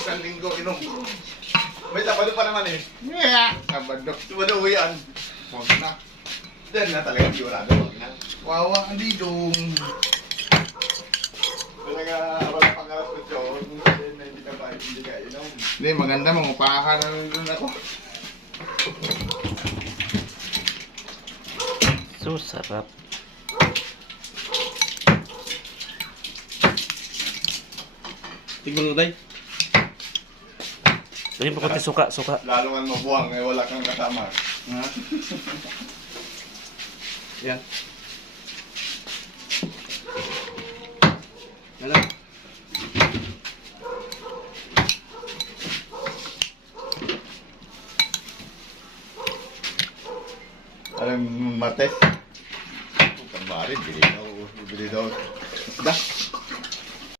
isang linggo inom. May Sabado pa naman eh. Yeah. Sabado. Sabado uwian. Huwag na. Diyan na talaga sigurado. Huwag na. Wawa ang didong. Talaga wala pang alas ko yun. Hindi ka ba, hindi ka inom. Hindi, maganda mangupahan na doon ako. So sarap. Tignan mo tayo. Lagyan mo konti suka, suka. Lalo nga mabuwang eh, wala kang kasama. Ha? Yan. Yan. Alam mates. Pagmari, bili daw. Bili daw. Da.